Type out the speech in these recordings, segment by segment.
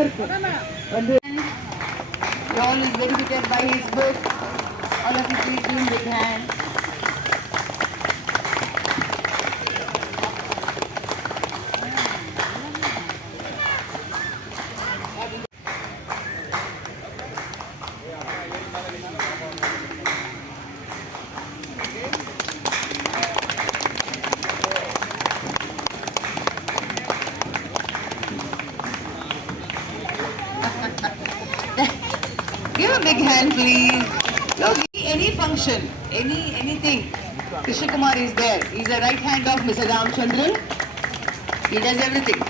all is dedicated by his book. All of you please give him big hand. Give a big hand, please. Look, any function, anything. Krishna Kumar is there. He's the right hand of Mr. Ramchandran. He does everything.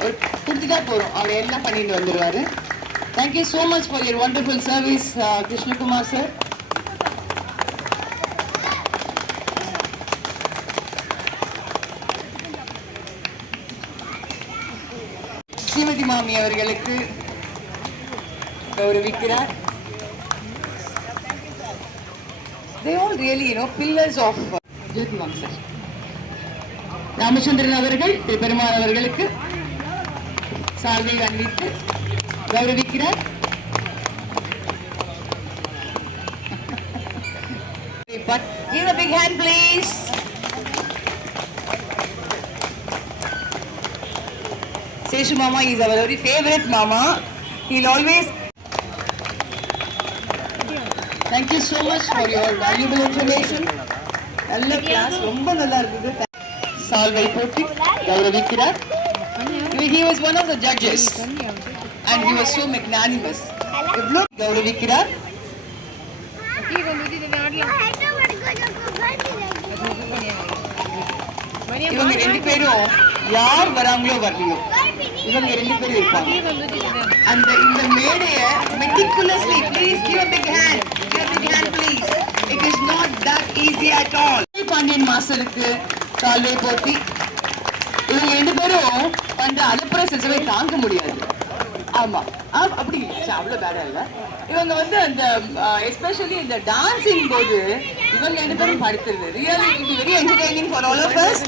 Thank you so much for your wonderful service, Krishna Kumar sir. Srimati Mami அவர்களுக்கு கௌரவிக்கிறார். They all really, pillars of Jyoti Vangsar. Ramachandran அவர்கள் பெருமாள் அவர்களுக்கு சால்வை அணிவித்து கௌரவிக்கிறார். But give a big hand, please. Seshu Mama is our very favorite Mama. He'll always. Thank you so much for your valuable information. நல்ல கிளாஸ் ரொம்ப நல்லா இருக்குது. சால்வை போட்டு கௌரவிக்கிறார். He was one of the judges and he was so magnanimous. இவ்ளோ கௌரவிக்கிறார். இவங்க ரெண்டு பேரும் யார் வராங்களோ வரலையோ இவங்க ரெண்டு பேரும் இருப்பாங்க. அந்த இந்த மேடையை meticulously, please give a big hand. Give a big hand, please. It is not that easy at all. Pandian மாஸ்டருக்கு சால்வை போட்டி இவங்க ரெண்டு பேரும் பண்ற அலுப்புற சிசுவை தாங்க முடியாது. ஆமா அப்படி அவ்வளவு பேடா இல்ல. இவங்க வந்து அந்த எஸ்பெஷலி இந்த டான்சிங் போது இவங்க ரெண்டு பேரும் படுத்துறது really very entertaining for all of as.